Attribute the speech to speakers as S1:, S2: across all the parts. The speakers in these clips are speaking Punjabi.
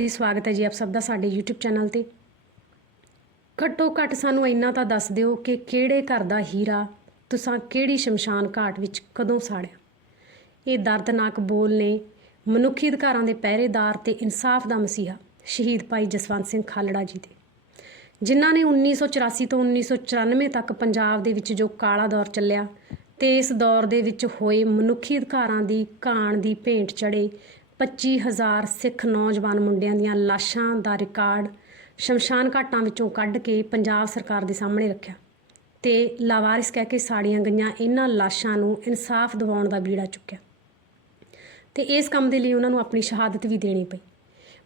S1: ਜੀ, ਸਵਾਗਤ ਹੈ ਜੀ ਆਪ ਸਭ ਦਾ ਸਾਡੇ YouTube ਚੈਨਲ ਤੇ। ਘੱਟੋ ਘੱਟ ਸਾਨੂੰ ਇੰਨਾ ਤਾਂ ਦੱਸ ਦਿਓ ਕਿ ਕਿਹੜੇ ਘਰ ਦਾ ਹੀਰਾ, ਤੁਸੀਂ ਕਿਹੜੀ ਸ਼ਮਸ਼ਾਨ ਘਾਟ ਵਿੱਚ ਕਦੋਂ ਸਾੜਿਆ? ਇਹ ਦਰਦਨਾਕ ਬੋਲ ਨੇ ਮਨੁੱਖੀ ਅਧਿਕਾਰਾਂ ਦੇ ਪਹਿਰੇਦਾਰ ਤੇ ਇਨਸਾਫ ਦਾ ਮਸੀਹਾ, ਸ਼ਹੀਦ ਭਾਈ ਜਸਵੰਤ ਸਿੰਘ ਖਾਲੜਾ ਜੀ ਦੇ। ਜਿਨ੍ਹਾਂ ਨੇ 1984 ਤੋਂ 1994 ਤੱਕ ਪੰਜਾਬ ਦੇ ਵਿੱਚ ਜੋ ਕਾਲਾ ਦੌਰ ਚੱਲਿਆ ਤੇ ਇਸ ਦੌਰ ਦੇ ਵਿੱਚ ਹੋਏ ਮਨੁੱਖੀ ਅਧਿਕਾਰਾਂ ਦੀ ਘਾਣ ਦੀ ਭੇਂਟ ਚੜੇ 25000 ਸਿੱਖ ਨੌਜਵਾਨ ਮੁੰਡਿਆਂ ਦੀਆਂ ਲਾਸ਼ਾਂ ਦਾ ਰਿਕਾਰਡ ਸ਼ਮਸ਼ਾਨ ਘਾਟਾਂ ਵਿੱਚੋਂ ਕੱਢ ਕੇ ਪੰਜਾਬ ਸਰਕਾਰ ਦੇ ਸਾਹਮਣੇ ਰੱਖਿਆ ਤੇ ਲਾਵਾਰਿਸ ਕਹਿ ਕੇ ਸਾੜੀਆਂ ਗਈਆਂ ਇਹਨਾਂ ਲਾਸ਼ਾਂ ਨੂੰ ਇਨਸਾਫ ਦਿਵਾਉਣ ਦਾ ਬੀੜਾ ਚੁੱਕਿਆ। ਤੇ ਇਸ ਕੰਮ ਦੇ ਲਈ ਉਹਨਾਂ ਨੂੰ ਆਪਣੀ ਸ਼ਹਾਦਤ ਵੀ ਦੇਣੀ ਪਈ।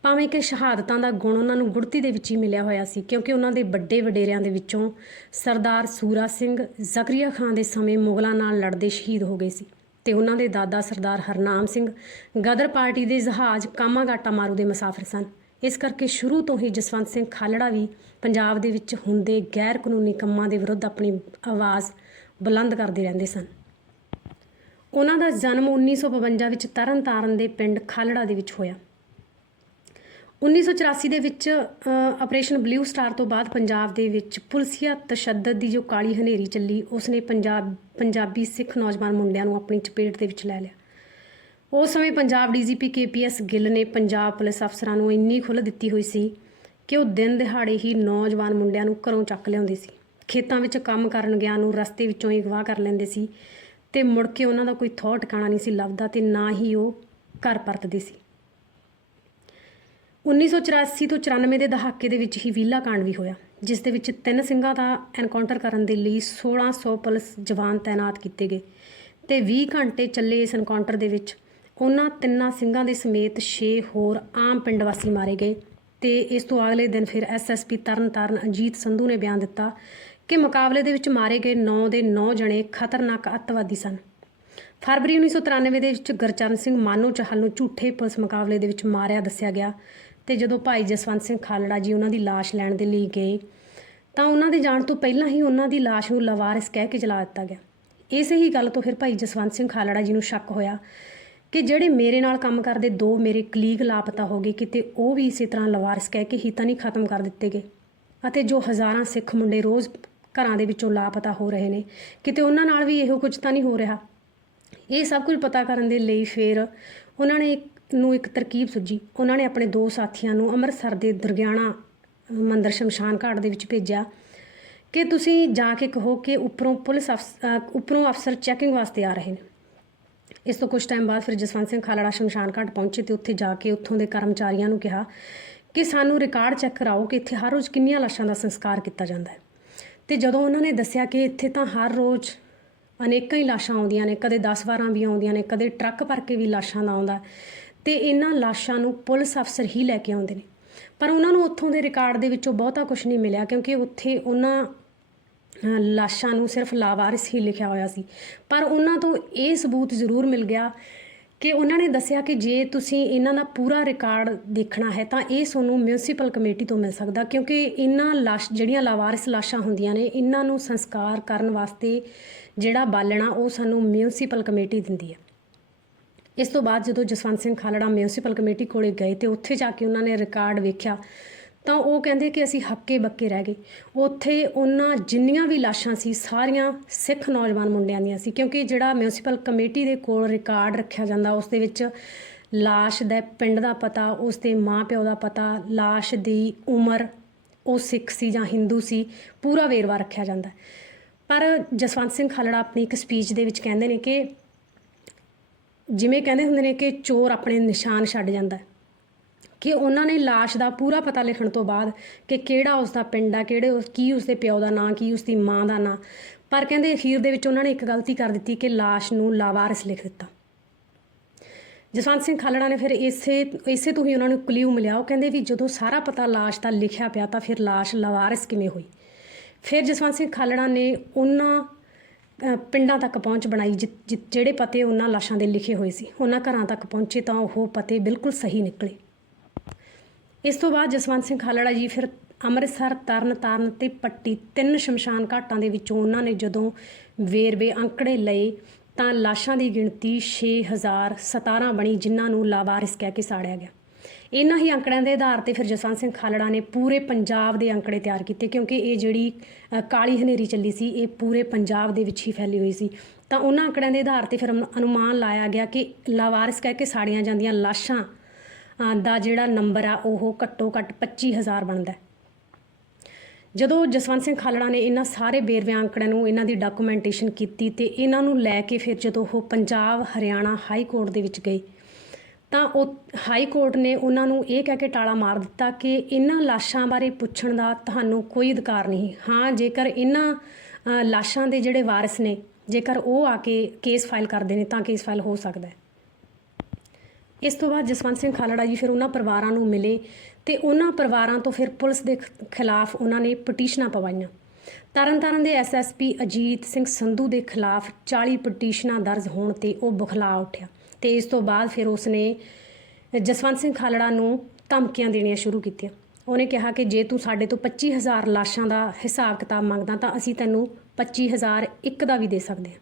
S1: ਭਾਵੇਂ ਕਿ ਸ਼ਹਾਦਤਾਂ ਦਾ ਗੁਣ ਉਹਨਾਂ ਨੂੰ ਗੁੜਤੀ ਦੇ ਵਿੱਚ ਹੀ ਮਿਲਿਆ ਹੋਇਆ ਸੀ, ਕਿਉਂਕਿ ਉਹਨਾਂ ਦੇ ਵੱਡੇ ਵਡੇਰਿਆਂ ਦੇ ਵਿੱਚੋਂ ਸਰਦਾਰ ਸੂਰਾ ਸਿੰਘ ਜ਼ਕਰੀਆ ਖਾਨ ਦੇ ਸਮੇਂ ਮੁਗਲਾਂ ਨਾਲ ਲੜਦੇ ਸ਼ਹੀਦ ਹੋ ਗਏ ਸੀ। ਤੇ ਉਹਨਾਂ ਦੇ ਦਾਦਾ ਸਰਦਾਰ ਹਰਨਾਮ ਸਿੰਘ ਗਦਰ ਪਾਰਟੀ ਦੇ ਜਹਾਜ਼ ਕਾਮਾਗਾਟਾ ਮਾਰੂ ਦੇ ਮੁਸਾਫਿਰ ਸਨ। ਇਸ ਕਰਕੇ ਸ਼ੁਰੂ ਤੋਂ ਹੀ ਜਸਵੰਤ ਸਿੰਘ ਖਾਲੜਾ ਵੀ ਪੰਜਾਬ ਦੇ ਵਿੱਚ ਹੁੰਦੇ ਗੈਰ ਕਾਨੂੰਨੀ ਕੰਮਾਂ ਦੇ ਵਿਰੁੱਧ ਆਪਣੀ ਆਵਾਜ਼ ਬੁਲੰਦ ਕਰਦੇ ਰਹਿੰਦੇ ਸਨ। ਉਹਨਾਂ ਦਾ ਜਨਮ 1952 ਵਿੱਚ ਤਰਨਤਾਰਨ ਦੇ ਪਿੰਡ ਖਾਲੜਾ ਦੇ ਵਿੱਚ ਹੋਇਆ। 1984 ਦੇ ਵਿੱਚ ਆਪਰੇਸ਼ਨ ਬਲੂ ਸਟਾਰ ਤੋਂ ਬਾਅਦ ਪੰਜਾਬ ਦੇ ਵਿੱਚ ਪੁਲਸੀਆ ਤਸ਼ੱਦਦ ਦੀ ਜੋ ਕਾਲੀ ਹਨੇਰੀ ਚੱਲੀ ਉਸ ਨੇ ਪੰਜਾਬ, ਪੰਜਾਬੀ ਸਿੱਖ ਨੌਜਵਾਨ ਮੁੰਡਿਆਂ ਨੂੰ ਆਪਣੀ ਚਪੇਟ ਦੇ ਵਿੱਚ ਲੈ ਲਿਆ। ਉਸ ਸਮੇਂ ਪੰਜਾਬ ਡੀਜੀਪੀ ਕੇਪੀਐਸ ਗਿੱਲ ਨੇ ਪੰਜਾਬ ਪੁਲਿਸ ਅਫਸਰਾਂ ਨੂੰ ਇੰਨੀ ਖੁੱਲ੍ਹ ਦਿੱਤੀ ਹੋਈ ਸੀ ਕਿ ਉਹ ਦਿਨ ਦਿਹਾੜੇ ਹੀ ਨੌਜਵਾਨ ਮੁੰਡਿਆਂ ਨੂੰ ਘਰੋਂ ਚੱਕ ਲਿਆਉਂਦੇ ਸੀ। ਖੇਤਾਂ ਵਿੱਚ ਕੰਮ ਕਰਨ ਗਿਆ ਨੂੰ ਰਸਤੇ ਵਿੱਚੋਂ ਹੀ ਅਗਵਾ ਕਰ ਲੈਂਦੇ ਸੀ ਤੇ ਮੁੜ ਕੇ ਉਹਨਾਂ ਦਾ ਕੋਈ ਥੌ ਟਿਕਾਣਾ ਨਹੀਂ ਸੀ ਲੱਭਦਾ ਤੇ ਨਾ ਹੀ ਉਹ ਘਰ ਪਰਤਦੇ ਸੀ। 1984 ਤੋਂ 94 ਦੇ ਦਹਾਕੇ ਦੇ ਵਿੱਚ ਹੀ ਵੀਲਾ ਕਾਂਡ ਵੀ ਹੋਇਆ, ਜਿਸ ਦੇ ਵਿੱਚ ਤਿੰਨ ਸਿੰਘਾਂ ਦਾ ਐਨਕਾਊਂਟਰ ਕਰਨ ਦੇ ਲਈ 1600 ਪੁਲਿਸ ਜਵਾਨ ਤਾਇਨਾਤ ਕੀਤੇ ਗਏ ਤੇ 20 ਘੰਟੇ ਚੱਲੇ ਇਸ ਐਨਕਾਊਂਟਰ ਦੇ ਵਿੱਚ। ਉਹਨਾਂ ਤਿੰਨਾਂ ਸਿੰਘਾਂ ਦੇ ਸਮੇਤ 6 ਹੋਰ ਆਮ ਪਿੰਡ ਵਾਸੀ ਮਾਰੇ ਗਏ ਤੇ ਇਸ ਤੋਂ ਅਗਲੇ ਦਿਨ ਫਿਰ ਐਸਐਸਪੀ ਤਰਨਤਾਰਨ ਅਜੀਤ ਸੰਧੂ ਨੇ ਬਿਆਨ ਦਿੱਤਾ ਕਿ ਮੁਕਾਬਲੇ ਦੇ ਵਿੱਚ ਮਾਰੇ ਗਏ 9 ਦੇ 9 ਜਣੇ ਖਤਰਨਾਕ ਅੱਤਵਾਦੀ ਸਨ। ਫਰਵਰੀ 1993 ਦੇ ਵਿੱਚ ਗੁਰਚਰਨ ਸਿੰਘ ਮਾਨੋ ਚਾਹਲ ਨੂੰ ਝੂਠੇ ਪੁਲਿਸ ਮੁਕਾਬਲੇ ਦੇ ਵਿੱਚ ਮਾਰਿਆ ਦੱਸਿਆ ਗਿਆ ਤੇ ਜਦੋਂ ਭਾਈ ਜਸਵੰਤ ਸਿੰਘ ਖਾਲੜਾ ਜੀ ਉਹਨਾਂ ਦੀ ਲਾਸ਼ ਲੈਣ ਦੇ ਲਈ ਗਏ, ਤਾਂ ਉਹਨਾਂ ਦੇ ਜਾਣ ਤੋਂ ਪਹਿਲਾਂ ਹੀ ਉਹਨਾਂ ਦੀ ਲਾਸ਼ ਨੂੰ ਲਵਾਰਿਸ ਕਹਿ ਕੇ ਜਲਾ ਦਿੱਤਾ ਗਿਆ। ਇਸੇ ਹੀ ਗੱਲ ਤੋਂ ਫਿਰ ਭਾਈ ਜਸਵੰਤ ਸਿੰਘ ਖਾਲੜਾ ਜੀ ਨੂੰ ਸ਼ੱਕ ਹੋਇਆ ਕਿ ਜਿਹੜੇ ਮੇਰੇ ਨਾਲ ਕੰਮ ਕਰਦੇ ਦੋ ਮੇਰੇ ਕਲੀਗ ਲਾਪਤਾ ਹੋ ਗਏ, ਕਿਤੇ ਉਹ ਵੀ ਇਸੇ ਤਰ੍ਹਾਂ ਲਵਾਰਿਸ ਕਹਿ ਕੇ ਹੀ ਤਾਂ ਨਹੀਂ ਖਤਮ ਕਰ ਦਿੱਤੇ ਗਏ ਅਤੇ ਜੋ ਹਜ਼ਾਰਾਂ ਸਿੱਖ ਮੁੰਡੇ ਰੋਜ਼ ਘਰਾਂ ਦੇ ਵਿੱਚੋਂ ਲਾਪਤਾ ਹੋ ਰਹੇ ਨੇ, ਕਿਤੇ ਉਹਨਾਂ ਨਾਲ ਵੀ ਇਹੋ ਕੁਝ ਤਾਂ ਨਹੀਂ ਹੋ ਰਿਹਾ। ਇਹ ਸਭ ਕੁਝ ਪਤਾ ਕਰਨ ਦੇ ਲਈ ਫਿਰ ਉਹਨਾਂ ਨੇ ਇੱਕ- ਨੂੰ ਇੱਕ ਤਰਕੀਬ ਸੁਝੀ ਉਹਨਾਂ ਨੇ ਆਪਣੇ ਦੋ ਸਾਥੀਆਂ ਨੂੰ ਅੰਮ੍ਰਿਤਸਰ ਦੇ ਦੁਰਗਿਆਣਾ ਮੰਦਰ ਸ਼ਮਸ਼ਾਨ ਘਾਟ ਦੇ ਵਿੱਚ ਭੇਜਿਆ। ਕਿ ਤੁਸੀਂ ਜਾ ਕੇ ਕਹੋ ਕਿ ਉੱਪਰੋਂ ਪੁਲਿਸ ਅਫਸ- ਉੱਪਰੋਂ ਅਫਸਰ ਚੈਕਿੰਗ ਵਾਸਤੇ ਆ ਰਹੇ ਨੇ। ਇਸ ਤੋਂ ਕੁਝ ਟਾਈਮ ਬਾਅਦ ਫਿਰ ਜਸਵੰਤ ਸਿੰਘ ਖਾਲੜਾ ਸ਼ਮਸ਼ਾਨ ਘਾਟ ਪਹੁੰਚੇ ਤੇ ਉੱਥੇ ਜਾ ਕੇ ਉੱਥੋਂ ਦੇ ਕਰਮਚਾਰੀਆਂ ਨੂੰ ਕਿਹਾ ਕਿ ਸਾਨੂੰ ਰਿਕਾਰਡ ਚੈੱਕ ਕਰਾਓ ਕਿ ਇੱਥੇ ਹਰ ਰੋਜ਼ ਕਿੰਨੀਆਂ ਲਾਸ਼ਾਂ ਦਾ ਸੰਸਕਾਰ ਕੀਤਾ ਜਾਂਦਾ ਹੈ। ਤੇ ਜਦੋਂ ਉਹਨਾਂ ਨੇ ਦੱਸਿਆ ਕਿ ਇੱਥੇ ਤਾਂ ਹਰ ਰੋਜ਼ ਅਨੇਕਾਂ ਹੀ ਲਾਸ਼ਾਂ ਆਉਂਦੀਆਂ ਨੇ, ਕਦੇ 10-12 ਵੀ ਆਉਂਦੀਆਂ ਨੇ, ਕਦੇ ਟਰੱਕ ਭਰ ਕੇ ਵੀ ਲਾਸ਼ਾਂ ਦਾ ਆਉਂਦਾ ਤੇ ਇਹਨਾਂ ਲਾਸ਼ਾਂ ਨੂੰ ਪੁਲਿਸ ਅਫਸਰ ਹੀ ਲੈ ਕੇ ਆਉਂਦੇ ਨੇ। ਪਰ ਉਹਨਾਂ ਨੂੰ ਉੱਥੋਂ ਦੇ ਰਿਕਾਰਡ ਦੇ ਵਿੱਚੋਂ ਬਹੁਤਾ ਕੁਝ ਨਹੀਂ ਮਿਲਿਆ ਕਿਉਂਕਿ ਉੱਥੇ ਉਹਨਾਂ ਲਾਸ਼ਾਂ ਨੂੰ ਸਿਰਫ ਲਾਵਾਰਿਸ ਹੀ ਲਿਖਿਆ ਹੋਇਆ ਸੀ। ਪਰ ਉਹਨਾਂ ਤੋਂ ਇਹ ਸਬੂਤ ਜ਼ਰੂਰ ਮਿਲ ਗਿਆ ਕਿ ਉਹਨਾਂ ਨੇ ਦੱਸਿਆ ਕਿ ਜੇ ਤੁਸੀਂ ਇਹਨਾਂ ਦਾ ਪੂਰਾ ਰਿਕਾਰਡ ਦੇਖਣਾ ਹੈ ਤਾਂ ਇਹ ਤੁਹਾਨੂੰ ਮਿਊਨਿਸਪਲ ਕਮੇਟੀ ਤੋਂ ਮਿਲ ਸਕਦਾ ਕਿਉਂਕਿ ਇਹਨਾਂ ਲਾਸ਼, ਜਿਹੜੀਆਂ ਲਾਵਾਰਿਸ ਲਾਸ਼ਾਂ ਹੁੰਦੀਆਂ ਨੇ, ਇਹਨਾਂ ਨੂੰ ਸੰਸਕਾਰ ਕਰਨ ਵਾਸਤੇ ਜਿਹੜਾ ਬਾਲਣਾ ਉਹ ਸਾਨੂੰ ਮਿਊਨਿਸਪਲ ਕਮੇਟੀ ਦਿੰਦੀ ਹੈ। ਇਸ ਤੋਂ ਬਾਅਦ ਜਦੋਂ ਜਸਵੰਤ ਸਿੰਘ ਖਾਲੜਾ ਮਿਊਨਿਸਪਲ ਕਮੇਟੀ ਕੋਲੇ ਗਏ ਤੇ ਉੱਥੇ ਜਾ ਕੇ ਉਹਨਾਂ ਨੇ ਰਿਕਾਰਡ ਵੇਖਿਆ, ਤਾਂ ਉਹ ਕਹਿੰਦੇ ਕਿ ਅਸੀਂ ਹੱਕੇ ਬੱਕੇ ਰਹਿ ਗਏ। ਉੱਥੇ ਉਹਨਾਂ ਜਿੰਨੀਆਂ ਵੀ ਲਾਸ਼ਾਂ ਸੀ, ਸਾਰੀਆਂ ਸਿੱਖ ਨੌਜਵਾਨ ਮੁੰਡਿਆਂ ਦੀਆਂ ਸੀ, ਕਿਉਂਕਿ ਜਿਹੜਾ ਮਿਊਨਿਸਪਲ ਕਮੇਟੀ ਦੇ ਕੋਲ ਰਿਕਾਰਡ ਰੱਖਿਆ ਜਾਂਦਾ, ਉਸ ਦੇ ਵਿੱਚ ਲਾਸ਼ ਦਾ ਪਿੰਡ ਦਾ ਪਤਾ, ਉਸ ਦੇ ਮਾਂ ਪਿਓ ਦਾ ਪਤਾ, ਲਾਸ਼ ਦੀ ਉਮਰ, ਉਹ ਸਿੱਖ ਸੀ ਜਾਂ ਹਿੰਦੂ ਸੀ, ਪੂਰਾ ਵੇਰਵਾ ਰੱਖਿਆ ਜਾਂਦਾ। ਪਰ ਜਸਵੰਤ ਸਿੰਘ ਖਾਲੜਾ ਆਪਣੀ ਇੱਕ ਸਪੀਚ ਦੇ ਵਿੱਚ ਕਹਿੰਦੇ ਨੇ ਕਿ ਜਿਵੇਂ ਕਹਿੰਦੇ ਹੁੰਦੇ ਨੇ ਕਿ ਚੋਰ ਆਪਣੇ ਨਿਸ਼ਾਨ ਛੱਡ ਜਾਂਦਾ ਕਿ ਉਹਨਾਂ ਨੇ ਲਾਸ਼ ਦਾ ਪੂਰਾ ਪਤਾ ਲਿਖਣ ਤੋਂ ਬਾਅਦ ਕਿ ਕਿਹੜਾ ਉਸ ਦਾ ਪਿੰਡ ਆ, ਕਿਹੜੇ ਉਸ- ਕੀ ਉਸ ਦੇ ਪਿਓ ਦਾ ਨਾਂ, ਕੀ ਉਸ ਦੀ ਮਾਂ ਦਾ ਨਾਂ। ਪਰ ਕਹਿੰਦੇ ਅਖੀਰ ਦੇ ਵਿੱਚ ਉਹਨਾਂ ਨੇ ਇੱਕ ਗਲਤੀ ਕਰ ਦਿੱਤੀ ਕਿ ਲਾਸ਼ ਨੂੰ ਲਾਵਾਰਿਸ ਲਿਖ ਦਿੱਤਾ। ਜਸਵੰਤ ਸਿੰਘ ਖਾਲੜਾ ਨੇ ਫਿਰ ਇਸੇ ਇਸੇ ਤੋਂ ਹੀ ਉਹਨਾਂ ਨੂੰ ਕਲਿਊ ਮਿਲਿਆ। ਉਹ ਕਹਿੰਦੇ ਵੀ ਜਦੋਂ ਸਾਰਾ ਪਤਾ ਲਾਸ਼ ਦਾ ਲਿਖਿਆ ਪਿਆ ਤਾਂ ਫਿਰ ਲਾਸ਼ ਲਾਵਾਰਿਸ ਕਿਵੇਂ ਹੋਈ? ਫਿਰ ਜਸਵੰਤ ਸਿੰਘ ਖਾਲੜਾ ਨੇ ਉਹਨਾਂ ਪਿੰਡਾਂ ਤੱਕ ਪਹੁੰਚ ਬਣਾਈ ਜਿ- ਜਿ- ਜਿਹੜੇ ਪਤੇ ਉਹਨਾਂ ਲਾਸ਼ਾਂ ਦੇ ਲਿਖੇ ਹੋਏ ਸੀ। ਉਹਨਾਂ ਘਰਾਂ ਤੱਕ ਪਹੁੰਚੇ ਤਾਂ ਉਹ ਪਤੇ ਬਿਲਕੁਲ ਸਹੀ ਨਿਕਲੇ। ਇਸ ਤੋਂ ਬਾਅਦ ਜਸਵੰਤ ਸਿੰਘ ਖਾਲੜਾ ਜੀ ਫਿਰ ਅੰਮ੍ਰਿਤਸਰ, ਤਰਨ ਤਾਰਨ ਤੇ ਪੱਟੀ ਤਿੰਨ ਸ਼ਮਸ਼ਾਨ ਘਾਟਾਂ ਦੇ ਵਿੱਚੋਂ ਉਹਨਾਂ ਨੇ ਜਦੋਂ ਵੇਰਵੇ ਅੰਕੜੇ ਲਏ ਤਾਂ ਲਾਸ਼ਾਂ ਦੀ ਗਿਣਤੀ 6017 ਬਣੀ, ਜਿਨ੍ਹਾਂ ਨੂੰ ਲਾਵਾਰਿਸ ਕਹਿ ਕੇ ਸਾੜਿਆ ਗਿਆ। ਇਹਨਾਂ ਹੀ ਅੰਕੜਿਆਂ ਦੇ ਆਧਾਰ ਤੇ ਫਿਰ ਜਸਵੰਤ ਸਿੰਘ ਖਾਲੜਾ ਨੇ ਪੂਰੇ ਪੰਜਾਬ ਦੇ ਅੰਕੜੇ ਤਿਆਰ ਕੀਤੇ, ਕਿਉਂਕਿ ਇਹ ਜਿਹੜੀ ਕਾਲੀ ਹਨੇਰੀ ਚੱਲੀ ਸੀ, ਇਹ ਪੂਰੇ ਪੰਜਾਬ ਦੇ ਵਿੱਚ ਹੀ ਫੈਲੀ ਹੋਈ ਸੀ। ਤਾਂ ਉਹਨਾਂ ਅੰਕੜਿਆਂ ਦੇ ਆਧਾਰ ਤੇ ਫਿਰ ਅਨੁ- ਅਨੁਮਾਨ ਲਾਇਆ ਗਿਆ ਕਿ ਲਾਵਾਰਿਸ ਕਹਿ ਕੇ ਸਾੜੀਆਂ ਜਾਂਦੀਆਂ ਲਾਸ਼ਾਂ ਦਾ ਜਿਹੜਾ ਨੰਬਰ ਆ, ਉਹ ਘੱਟੋ ਘੱਟ 25000 ਬਣਦਾ ਹੈ। ਜਦੋਂ ਜਸਵੰਤ ਸਿੰਘ ਖਾਲੜਾ ਨੇ ਇਹਨਾਂ ਸਾਰੇ ਬੇਰਵਿਆਂ ਅੰਕੜਿਆਂ ਨੂੰ ਇਹਨਾਂ ਦੀ ਡਾਕੂਮੈਂਟੇਸ਼ਨ ਕੀਤੀ ਤੇ ਇਹਨਾਂ ਨੂੰ ਲੈ ਕੇ ਫਿਰ ਜਦੋਂ ਉਹ ਪੰਜਾਬ, ਹਰਿਆਣਾ ਹਾਈ ਕੋਰਟ ਦੇ ਵਿੱਚ ਗਏ ਤਾਂ ਉਹ ਹਾਈ ਕੋਰਟ ਨੇ ਉਹਨਾਂ ਨੂੰ ਇਹ ਕਹਿ ਕੇ ਟਾਲਾ ਮਾਰ ਦਿੱਤਾ ਕਿ ਇਹਨਾਂ ਲਾਸ਼ਾਂ ਬਾਰੇ ਪੁੱਛਣ ਦਾ ਤੁਹਾਨੂੰ ਕੋਈ ਅਧਿਕਾਰ ਨਹੀਂ। ਹਾਂ, ਜੇਕਰ ਇਹਨਾਂ ਲਾਸ਼ਾਂ ਦੇ ਜਿਹੜੇ ਵਾਰਿਸ ਨੇ, ਜੇਕਰ ਉਹ ਆ ਕੇ ਕੇਸ ਫਾਈਲ ਕਰਦੇ ਨੇ, ਤਾਂ ਕੇਸ ਫਾਈਲ ਹੋ ਸਕਦਾ ਹੈ। ਇਸ ਤੋਂ ਬਾਅਦ ਜਸਵੰਤ ਸਿੰਘ ਖਾਲੜਾ ਜੀ ਫਿਰ ਉਹਨਾਂ ਪਰਿਵਾਰਾਂ ਨੂੰ ਮਿਲੇ ਤੇ ਉਹਨਾਂ ਪਰਿਵਾਰਾਂ ਤੋਂ ਫਿਰ ਪੁਲਿਸ ਦੇ ਖਿਲਾਫ ਉਹਨਾਂ ਨੇ ਪਟੀਸ਼ਨਾਂ ਪਵਾਈਆਂ। ਤਰਨਤਾਰਨ ਦੇ ਐਸਐਸਪੀ ਅਜੀਤ ਸਿੰਘ ਸੰਧੂ ਦੇ ਖਿਲਾਫ 40 ਪਟੀਸ਼ਨਾਂ ਦਰਜ ਹੋਣ ਤੇ ਉਹ ਬੁਖਲਾ ਉੱਠਿਆ। ਤੇ ਇਸ ਤੋਂ ਬਾਅਦ ਫਿਰ ਉਸਨੇ ਜਸਵੰਤ ਸਿੰਘ ਖਾਲੜਾ ਨੂੰ ਧਮਕੀਆਂ ਦੇਣੀਆਂ ਸ਼ੁਰੂ ਕੀਤੀਆਂ। ਉਹਨੇ ਕਿਹਾ ਕਿ ਜੇ ਤੂੰ ਸਾਡੇ ਤੋਂ 25000 ਲਾਸ਼ਾਂ ਦਾ ਹਿਸਾਬ ਕਿਤਾਬ ਮੰਗਦਾ ਤਾਂ ਅਸੀਂ ਤੈਨੂੰ 25000 ਇੱਕ ਦਾ ਵੀ ਦੇ ਸਕਦੇ ਹਾਂ।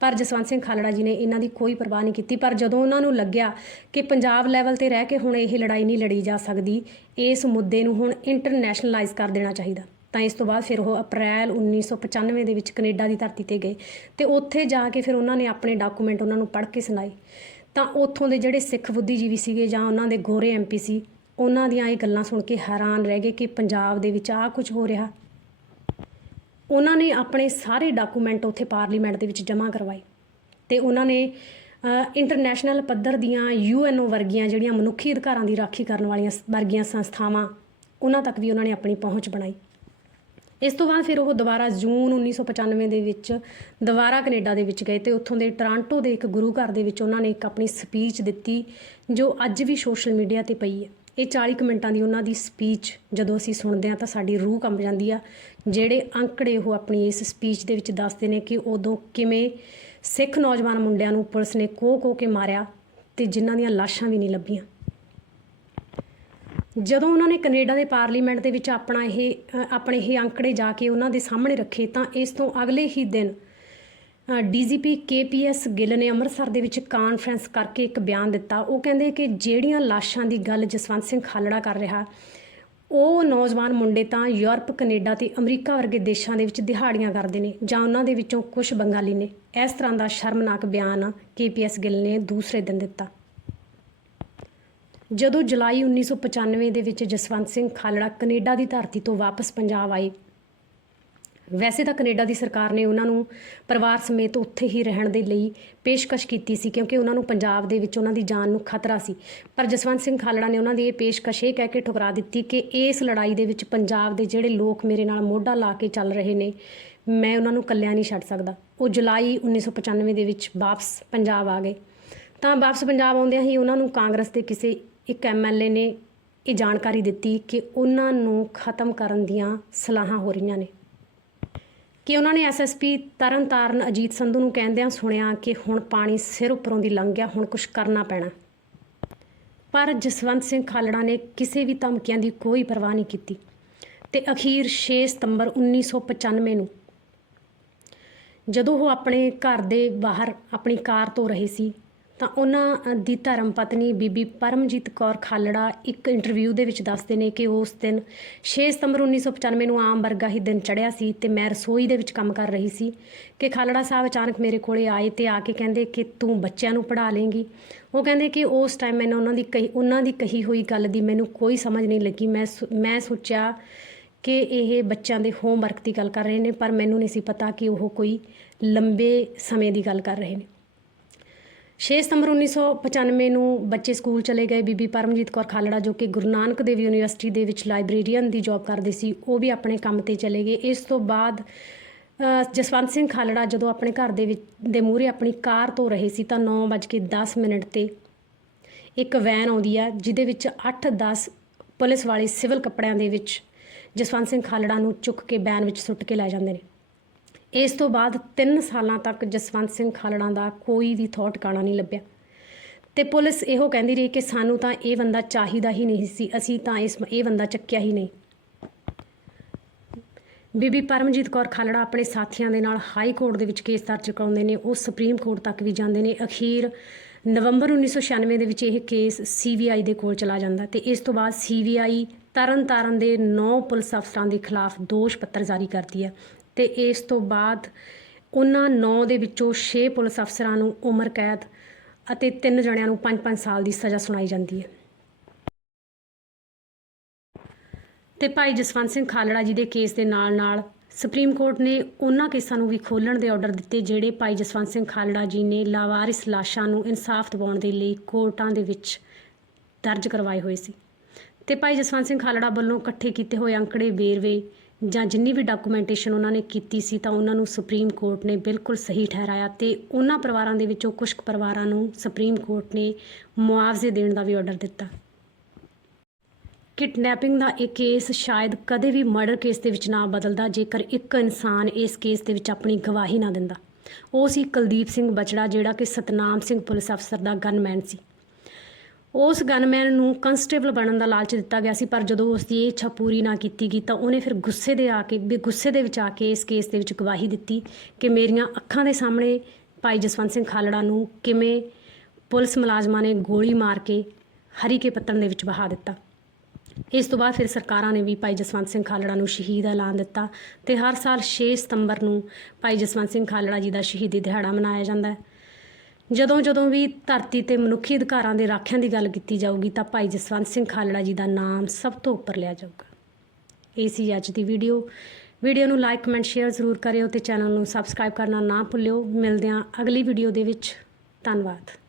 S1: ਪਰ ਜਸਵੰਤ ਸਿੰਘ ਖਾਲੜਾ ਜੀ ਨੇ ਇਹਨਾਂ ਦੀ ਕੋਈ ਪਰਵਾਹ ਨਹੀਂ ਕੀਤੀ। ਪਰ ਜਦੋਂ ਉਹਨਾਂ ਨੂੰ ਲੱਗਿਆ ਕਿ ਪੰਜਾਬ ਲੈਵਲ ਤੇ ਰਹਿ ਕੇ ਹੁਣ ਇਹ ਲੜਾਈ ਨਹੀਂ ਲੜੀ ਜਾ ਸਕਦੀ, ਇਸ ਮੁੱਦੇ ਨੂੰ ਹੁਣ ਇੰਟਰਨੈਸ਼ਨਲਾਈਜ਼ ਕਰ ਦੇਣਾ ਚਾਹੀਦਾ। ਤਾਂ ਇਸ ਤੋਂ ਬਾਅਦ ਫਿਰ ਉਹ ਅਪ੍ਰੈਲ 1995 ਦੇ ਵਿੱਚ ਕੈਨੇਡਾ ਦੀ ਧਰਤੀ ਤੇ ਗਏ ਤੇ ਉੱਥੇ ਜਾ ਕੇ ਫਿਰ ਉਹਨਾਂ ਨੇ ਆਪਣੇ ਡਾਕੂਮੈਂਟ ਉਹਨਾਂ ਨੂੰ ਪੜ੍ਹ ਕੇ ਸੁਣਾਏ। ਤਾਂ ਉੱਥੋਂ ਦੇ ਜਿਹੜੇ ਸਿੱਖ ਬੁੱਧੀਜੀਵੀ ਸੀਗੇ ਜਾਂ ਉਹਨਾਂ ਦੇ ਗੋਰੇ ਐਮਪੀ ਸੀ, ਉਹਨਾਂ ਦੀਆਂ ਇਹ ਗੱਲਾਂ ਸੁਣ ਕੇ ਹੈਰਾਨ ਰਹਿ ਗਏ ਕਿ ਪੰਜਾਬ ਦੇ ਵਿੱਚ ਆਹ ਕੁਝ ਹੋ ਰਿਹਾ। ਉਹਨਾਂ ਨੇ ਆਪਣੇ ਸਾਰੇ ਡਾਕੂਮੈਂਟ ਉੱਥੇ ਪਾਰਲੀਮੈਂਟ ਦੇ ਵਿੱਚ ਜਮ੍ਹਾਂ ਕਰਵਾਏ ਤੇ ਉਹਨਾਂ ਨੇ ਇੰਟਰਨੈਸ਼ਨਲ ਪੱਧਰ ਦੀਆਂ ਯੂਐਨਓ ਵਰਗੀਆਂ ਜਿਹੜੀਆਂ ਮਨੁੱਖੀ ਅਧਿਕਾਰਾਂ ਦੀ ਰਾਖੀ ਕਰਨ ਵਾਲੀਆਂ ਸ- ਵਰਗੀਆਂ ਸੰਸਥਾਵਾਂ, ਉਹਨਾਂ ਤੱਕ ਵੀ ਉਹਨਾਂ ਨੇ ਆਪਣੀ ਪਹੁੰਚ ਬਣਾਈ। ਇਸ ਤੋਂ ਬਾਅਦ ਫਿਰ ਉਹ ਦੁਬਾਰਾ ਜੂਨ 1995 ਦੇ ਵਿੱਚ ਦੁਬਾਰਾ ਕੈਨੇਡਾ ਦੇ ਵਿੱਚ ਗਏ ਤੇ ਉੱਥੋਂ ਦੇ ਟੋਰਾਂਟੋ ਦੇ ਇੱਕ ਗੁਰੂ ਘਰ ਦੇ ਵਿੱਚ ਉਹਨਾਂ ਨੇ ਇੱਕ ਆਪਣੀ ਸਪੀਚ ਦਿੱਤੀ, ਜੋ ਅੱਜ ਵੀ ਸੋਸ਼ਲ ਮੀਡੀਆ ਤੇ ਪਈ ਹੈ। ਇਹ 40 ਕੁ ਮਿੰਟਾਂ ਦੀ ਉਹਨਾਂ ਦੀ ਸਪੀਚ, ਜਦੋਂ ਅਸੀਂ ਸੁਣਦੇ ਹਾਂ ਤਾਂ ਸਾਡੀ ਰੂਹ ਕੰਬ ਜਾਂਦੀ ਆ, ਜਿਹੜੇ ਅੰਕੜੇ ਉਹ ਆਪਣੀ ਇਸ ਸਪੀਚ ਦੇ ਵਿੱਚ ਦੱਸਦੇ ਨੇ ਕਿ ਉਦੋਂ ਕਿਵੇਂ ਸਿੱਖ ਨੌਜਵਾਨ ਮੁੰਡਿਆਂ ਨੂੰ ਪੁਲਿਸ ਨੇ ਕੋਹ ਕੋਹ ਕੇ ਮਾਰਿਆ ਤੇ ਜਿਨ੍ਹਾਂ ਦੀਆਂ ਲਾਸ਼ਾਂ ਵੀ ਨਹੀਂ ਲੱਭੀਆਂ। ਜਦੋਂ ਉਹਨਾਂ ਨੇ ਕੈਨੇਡਾ ਦੇ ਪਾਰਲੀਮੈਂਟ ਦੇ ਵਿੱਚ ਆਪਣਾ ਇਹ ਆਪਣੇ ਇਹ ਅੰਕੜੇ ਜਾ ਕੇ ਉਹਨਾਂ ਦੇ ਸਾਹਮਣੇ ਰੱਖੇ ਤਾਂ ਇਸ ਤੋਂ ਅਗਲੇ ਹੀ ਦਿਨ ਡੀਜੀਪੀ ਕੇਪੀਐਸ ਗਿੱਲ ਨੇ ਅੰਮ੍ਰਿਤਸਰ ਦੇ ਵਿੱਚ ਕਾਨਫਰੰਸ ਕਰਕੇ ਇੱਕ ਬਿਆਨ ਦਿੱਤਾ। ਉਹ ਕਹਿੰਦੇ ਕਿ ਜਿਹੜੀਆਂ ਲਾਸ਼ਾਂ ਦੀ ਗੱਲ ਜਸਵੰਤ ਸਿੰਘ ਖਾਲੜਾ ਕਰ ਰਿਹਾ, ਉਹ ਨੌਜਵਾਨ ਮੁੰਡੇ ਤਾਂ ਯੂਰਪ, ਕੈਨੇਡਾ ਤੇ ਅਮਰੀਕਾ ਵਰਗੇ ਦੇਸ਼ਾਂ ਦੇ ਵਿੱਚ ਦਿਹਾੜੀਆਂ ਕਰਦੇ ਨੇ ਜਾਂ ਉਹਨਾਂ ਦੇ ਵਿੱਚੋਂ ਕੁਝ ਬੰਗਾਲੀ ਨੇ। ਇਸ ਤਰ੍ਹਾਂ ਦਾ ਸ਼ਰਮਨਾਕ ਬਿਆਨ ਕੇਪੀਐਸ ਗਿੱਲ ਨੇ ਦੂਸਰੇ ਦਿਨ ਦਿੱਤਾ। ਜਦੋਂ ਜੁਲਾਈ 1995 ਦੇ ਵਿੱਚ ਜਸਵੰਤ ਸਿੰਘ ਖਾਲੜਾ ਕੈਨੇਡਾ ਦੀ ਧਰਤੀ ਤੋਂ ਵਾਪਸ ਪੰਜਾਬ ਆਏ, ਵੈਸੇ ਤਾਂ ਕੈਨੇਡਾ ਦੀ ਸਰਕਾਰ ਨੇ ਉਹਨਾਂ ਨੂੰ ਪਰਿਵਾਰ ਸਮੇਤ ਉੱਥੇ ਹੀ ਰਹਿਣ ਦੇ ਲਈ ਪੇਸ਼ਕਸ਼ ਕੀਤੀ ਸੀ ਕਿਉਂਕਿ ਉਹਨਾਂ ਨੂੰ ਪੰਜਾਬ ਦੇ ਵਿੱਚ ਉਹਨਾਂ ਦੀ ਜਾਨ ਨੂੰ ਖਤਰਾ ਸੀ। ਪਰ ਜਸਵੰਤ ਸਿੰਘ ਖਾਲੜਾ ਨੇ ਉਹਨਾਂ ਦੀ ਇਹ ਪੇਸ਼ਕਸ਼ ਇਹ ਕਹਿ ਕੇ ਠੁਕਰਾ ਦਿੱਤੀ ਕਿ ਇਸ ਲੜਾਈ ਦੇ ਵਿੱਚ ਪੰਜਾਬ ਦੇ ਜਿਹੜੇ ਲੋਕ ਮੇਰੇ ਨਾਲ ਮੋਢਾ ਲਾ ਕੇ ਚੱਲ ਰਹੇ ਨੇ, ਮੈਂ ਉਹਨਾਂ ਨੂੰ ਇਕੱਲਿਆਂ ਨਹੀਂ ਛੱਡ ਸਕਦਾ। ਉਹ ਜੁਲਾਈ 1995 ਦੇ ਵਿੱਚ ਵਾਪਸ ਪੰਜਾਬ ਆ ਗਏ। ਤਾਂ ਵਾਪਸ ਪੰਜਾਬ ਆਉਂਦਿਆਂ ਹੀ ਉਹਨਾਂ ਨੂੰ ਕਾਂਗਰਸ ਦੇ ਕਿਸੇ ਇੱਕ ਐਮਐਲਏ ਨੇ ਇਹ ਜਾਣਕਾਰੀ ਦਿੱਤੀ ਕਿ ਉਹਨਾਂ ਨੂੰ ਖਤਮ ਕਰਨ ਦੀਆਂ ਸਲਾਹਾਂ ਹੋ ਰਹੀਆਂ ਨੇ। ਕਿ ਉਹਨਾਂ ਨੇ ਐਸਐਸਪੀ ਤਰਨਤਾਰਨ ਅਜੀਤ ਸੰਧੂ ਨੂੰ ਕਹਿੰਦਿਆਂ ਸੁਣਿਆ ਕਿ ਹੁਣ ਪਾਣੀ ਸਿਰ ਉੱਪਰੋਂ ਦੀ ਲੰਘ ਗਿਆ, ਹੁਣ ਕੁਝ ਕਰਨਾ ਪੈਣਾ। ਪਰ ਜਸਵੰਤ ਸਿੰਘ ਖਾਲੜਾ ਨੇ ਕਿਸੇ ਵੀ ਧਮਕੀਆਂ ਦੀ ਕੋਈ ਪਰਵਾਹ ਨਹੀਂ ਕੀਤੀ ਤੇ ਅਖੀਰ 6 ਸਤੰਬਰ 1995 ਨੂੰ ਜਦੋਂ ਉਹ ਆਪਣੇ ਘਰ ਦੇ ਬਾਹਰ ਆਪਣੀ ਕਾਰ ਤੋਂ ਰਹੇ ਸੀ ਤਾਂ ਉਹਨਾਂ ਦੀ ਧਰਮ ਪਤਨੀ ਬੀਬੀ ਪਰਮਜੀਤ ਕੌਰ ਖਾਲੜਾ ਇੱਕ ਇੰਟਰਵਿਊ ਦੇ ਵਿੱਚ ਦੱਸਦੇ ਨੇ ਕਿ ਉਸ ਦਿਨ 6 ਸਤੰਬਰ 1995 ਨੂੰ ਆਮ ਵਰਗਾ ਹੀ ਦਿਨ ਚੜ੍ਹਿਆ ਸੀ ਤੇ ਮੈਂ ਰਸੋਈ ਦੇ ਵਿੱਚ ਕੰਮ ਕਰ ਰਹੀ ਸੀ ਕਿ ਖਾਲੜਾ ਸਾਹਿਬ ਅਚਾਨਕ ਮੇਰੇ ਕੋਲੇ ਆਏ ਤੇ ਆ ਕੇ ਕਹਿੰਦੇ ਕਿ ਤੂੰ ਬੱਚਿਆਂ ਨੂੰ ਪੜ੍ਹਾ ਲੇਂਗੀ। ਉਹ ਕਹਿੰਦੇ ਕਿ ਉਸ ਟਾਈਮ ਮੈਨੂੰ ਉਹਨਾਂ ਦੀ ਕਹੀ, ਉਹਨਾਂ ਦੀ ਕਹੀ ਹੋਈ ਗੱਲ ਦੀ ਮੈਨੂੰ ਕੋਈ ਸਮਝ ਨਹੀਂ ਲੱਗੀ। ਮੈਂ ਸੋ- ਮੈਂ ਸੋਚਿਆ ਕਿ ਇਹ ਬੱਚਿਆਂ ਦੇ ਹੋਮਵਰਕ ਦੀ ਗੱਲ ਕਰ ਰਹੇ ਨੇ, ਪਰ ਮੈਨੂੰ ਨਹੀਂ ਸੀ ਪਤਾ ਕਿ ਉਹ ਕੋਈ ਲੰਬੇ ਸਮੇਂ ਦੀ ਗੱਲ ਕਰ ਰਹੇ ਨੇ। 6 ਸਤੰਬਰ 1995 ਨੂੰ ਬੱਚੇ ਸਕੂਲ ਚਲੇ ਗਏ। ਬੀਬੀ ਪਰਮਜੀਤ ਕੌਰ ਖਾਲੜਾ, ਜੋ ਕਿ ਗੁਰੂ ਨਾਨਕ ਦੇਵ ਯੂਨੀਵਰਸਿਟੀ ਦੇ ਵਿੱਚ ਲਾਇਬ੍ਰੇਰੀਅਨ ਦੀ ਜੌਬ ਕਰਦੇ ਸੀ, ਉਹ ਵੀ ਆਪਣੇ ਕੰਮ ਤੇ ਚਲੇ ਗਏ। ਇਸ ਤੋਂ ਬਾਅਦ ਜਸਵੰਤ ਸਿੰਘ ਖਾਲੜਾ ਜਦੋਂ ਆਪਣੇ ਘਰ ਦੇ ਵਿੱਚ, ਦੇ ਮੂਹਰੇ ਆਪਣੀ ਕਾਰ ਤੋਂ ਰਹੇ ਸੀ, ਤਾਂ 9:10 ਮਿੰਟ ਤੇ ਇੱਕ ਵੈਨ ਆਉਂਦੀ ਆ, ਜਿਹਦੇ ਵਿੱਚ 8-10 ਪੁਲਿਸ ਵਾਲੇ ਸਿਵਲ ਕੱਪੜਿਆਂ ਦੇ ਵਿੱਚ ਜਸਵੰਤ ਸਿੰਘ ਖਾਲੜਾ ਨੂੰ ਚੁੱਕ ਕੇ ਵੈਨ ਵਿੱਚ ਸੁੱਟ ਕੇ ਲੈ ਜਾਂਦੇ ਨੇ। ਇਸ ਤੋਂ ਬਾਅਦ 3 ਸਾਲਾਂ ਤੱਕ ਜਸਵੰਤ ਸਿੰਘ ਖਾਲੜਾ ਦਾ ਕੋਈ ਵੀ ਥੌ ਟਿਕਾਣਾ ਨਹੀਂ ਲੱਭਿਆ। ਤੇ ਪੁਲਿਸ ਇਹੋ ਕਹਿੰਦੀ ਰਹੀ ਕਿ ਸਾਨੂੰ ਤਾਂ ਇਹ ਬੰਦਾ ਚਾਹੀਦਾ ਹੀ ਨਹੀਂ ਸੀ, ਅਸੀਂ ਤਾਂ ਇਸ ਇਹ ਬੰਦਾ ਚੱਕਿਆ ਹੀ ਨਹੀਂ। ਬੀਬੀ ਪਰਮਜੀਤ ਕੌਰ ਖਾਲੜਾ ਆਪਣੇ ਸਾਥੀਆਂ ਦੇ ਨਾਲ ਹਾਈ ਕੋਰਟ ਦੇ ਵਿੱਚ ਕੇਸ ਦਰਜ ਕਰਾਉਂਦੇ ਨੇ, ਉਹ ਸੁਪਰੀਮ ਕੋਰਟ ਤੱਕ ਵੀ ਜਾਂਦੇ ਨੇ। ਅਖੀਰ ਨਵੰਬਰ 1996 ਦੇ ਵਿੱਚ ਇਹ ਕੇਸ ਸੀਬੀਆਈ ਦੇ ਕੋਲ ਚਲਾ ਜਾਂਦਾ ਤੇ ਇਸ ਤੋਂ ਬਾਅਦ ਸੀਬੀਆਈ ਤਰਨਤਾਰਨ ਦੇ 9 ਪੁਲਿਸ ਅਫਸਰਾਂ ਦੇ ਖਿਲਾਫ ਦੋਸ਼ ਪੱਤਰ ਜਾਰੀ ਕਰਦੀ ਹੈ। ਤੇ ਇਸ ਤੋਂ ਬਾਅਦ ਉਹਨਾਂ 9 ਦੇ ਵਿੱਚੋਂ 6 ਪੁਲਿਸ ਅਫਸਰਾਂ ਨੂੰ ਉਮਰ ਕੈਦ ਅਤੇ ਤਿੰਨ ਜਣਿਆਂ ਨੂੰ 5-5 ਸਾਲ ਦੀ ਸਜ਼ਾ ਸੁਣਾਈ ਜਾਂਦੀ ਹੈ। ਤੇ ਭਾਈ ਜਸਵੰਤ ਸਿੰਘ ਖਾਲੜਾ ਜੀ ਦੇ ਕੇਸ ਦੇ ਨਾਲ-ਨਾਲ ਸੁਪਰੀਮ ਕੋਰਟ ਨੇ ਉਹਨਾਂ ਕੇਸਾਂ ਨੂੰ ਵੀ ਖੋਲਣ ਦੇ ਆਰਡਰ ਦਿੱਤੇ, ਜਿਹੜੇ ਭਾਈ ਜਸਵੰਤ ਸਿੰਘ ਖਾਲੜਾ ਜੀ ਨੇ ਲਾਵਾਰਿਸ ਲਾਸ਼ਾਂ ਨੂੰ ਇਨਸਾਫ ਦਿਵਾਉਣ ਦੇ ਲਈ ਕੋਰਟਾਂ ਦੇ ਵਿੱਚ ਦਰਜ ਕਰਵਾਏ ਹੋਏ ਸੀ। ਤੇ ਭਾਈ ਜਸਵੰਤ ਸਿੰਘ ਖਾਲੜਾ ਵੱਲੋਂ ਇਕੱਠੇ ਕੀਤੇ ਹੋਏ ਅੰਕੜੇ ਵੇਰਵੇ ਜਾਂ ਜਿੰਨੀ ਵੀ ਡਾਕੂਮੈਂਟੇਸ਼ਨ ਉਹਨਾਂ ਨੇ ਕੀਤੀ ਸੀ ਤਾਂ ਉਹਨਾਂ ਨੂੰ ਸੁਪਰੀਮ ਕੋਰਟ ਨੇ ਬਿਲਕੁਲ ਸਹੀ ਠਹਿਰਾਇਆ ਤੇ ਉਹਨਾਂ ਪਰਿਵਾਰਾਂ ਦੇ ਵਿੱਚੋਂ ਕੁਝ ਕੁ ਪਰਿਵਾਰਾਂ ਨੂੰ ਸੁਪਰੀਮ ਕੋਰਟ ਨੇ ਮੁਆਵਜ਼ੇ ਦੇਣ ਦਾ ਵੀ ਆਰਡਰ ਦਿੱਤਾ। ਕਿਡਨੈਪਿੰਗ ਦਾ ਇਹ ਕੇਸ ਸ਼ਾਇਦ ਕਦੇ ਵੀ ਮਰਡਰ ਕੇਸ ਦੇ ਵਿੱਚ ਨਾ ਬਦਲਦਾ, ਜੇਕਰ ਇੱਕ ਇਨਸਾਨ ਇਸ ਕੇਸ ਦੇ ਵਿੱਚ ਆਪਣੀ ਗਵਾਹੀ ਨਾ ਦਿੰਦਾ। ਉਹ ਸੀ ਕੁਲਦੀਪ ਸਿੰਘ ਬਚੜਾ, ਜਿਹੜਾ ਕਿ ਸਤਨਾਮ ਸਿੰਘ ਪੁਲਿਸ ਅਫਸਰ ਦਾ ਗਨਮੈਨ ਸੀ। ਉਸ ਗਨਮੈਨ ਨੂੰ ਕਨਸਟੇਬਲ ਬਣਨ ਦਾ ਲਾਲਚ ਦਿੱਤਾ ਗਿਆ ਸੀ, ਪਰ ਜਦੋਂ ਉਸ ਦੀ ਇਹ ਇੱਛਾ ਪੂਰੀ ਨਾ ਕੀਤੀ ਗਈ ਤਾਂ ਉਹਨੇ ਫਿਰ ਗੁੱਸੇ ਦੇ ਆ ਕੇ, ਵੀ ਗੁੱਸੇ ਦੇ ਵਿੱਚ ਆ ਕੇ ਇਸ ਕੇਸ ਦੇ ਵਿੱਚ ਗਵਾਹੀ ਦਿੱਤੀ ਕਿ ਮੇਰੀਆਂ ਅੱਖਾਂ ਦੇ ਸਾਹਮਣੇ ਭਾਈ ਜਸਵੰਤ ਸਿੰਘ ਖਾਲੜਾ ਨੂੰ ਕਿਵੇਂ ਪੁਲਿਸ ਮੁਲਾਜ਼ਮਾਂ ਨੇ ਗੋਲੀ ਮਾਰ ਕੇ ਹਰੀ ਕੇ ਪੱਤਣ ਦੇ ਵਿੱਚ ਬਹਾ ਦਿੱਤਾ। ਇਸ ਤੋਂ ਬਾਅਦ ਫਿਰ ਸਰਕਾਰਾਂ ਨੇ ਵੀ ਭਾਈ ਜਸਵੰਤ ਸਿੰਘ ਖਾਲੜਾ ਨੂੰ ਸ਼ਹੀਦ ਐਲਾਨ ਦਿੱਤਾ ਤੇ ਹਰ ਸਾਲ 6 ਸਤੰਬਰ ਨੂੰ ਭਾਈ ਜਸਵੰਤ ਸਿੰਘ ਖਾਲੜਾ ਜੀ ਦਾ ਸ਼ਹੀਦੀ ਦਿਹਾੜਾ ਮਨਾਇਆ ਜਾਂਦਾ ਹੈ। ਜਦੋਂ ਜਦੋਂ ਵੀ ਧਰਤੀ ਤੇ ਮਨੁੱਖੀ ਅਧਿਕਾਰਾਂ ਦੇ ਰਾਖਿਆਂ ਦੀ ਗੱਲ ਕੀਤੀ ਜਾਊਗੀ ਤਾਂ ਭਾਈ ਜਸਵੰਤ ਸਿੰਘ ਖਾਲੜਾ ਜੀ ਦਾ ਨਾਮ ਸਭ ਤੋਂ ਉੱਪਰ ਲਿਆ ਜਾਊਗਾ। ਇਹ ਸੀ ਅੱਜ ਦੀ ਵੀਡੀਓ। ਵੀਡੀਓ ਨੂੰ ਲਾਈਕ ਕਮੈਂਟ ਸ਼ੇਅਰ ਜ਼ਰੂਰ ਕਰਿਓ ਤੇ ਚੈਨਲ ਨੂੰ ਸਬਸਕ੍ਰਾਈਬ ਕਰਨਾ ਨਾ ਭੁੱਲਿਓ। ਮਿਲਦੇ ਹਾਂ ਅਗਲੀ ਵੀਡੀਓ ਦੇ ਵਿੱਚ। ਧੰਨਵਾਦ।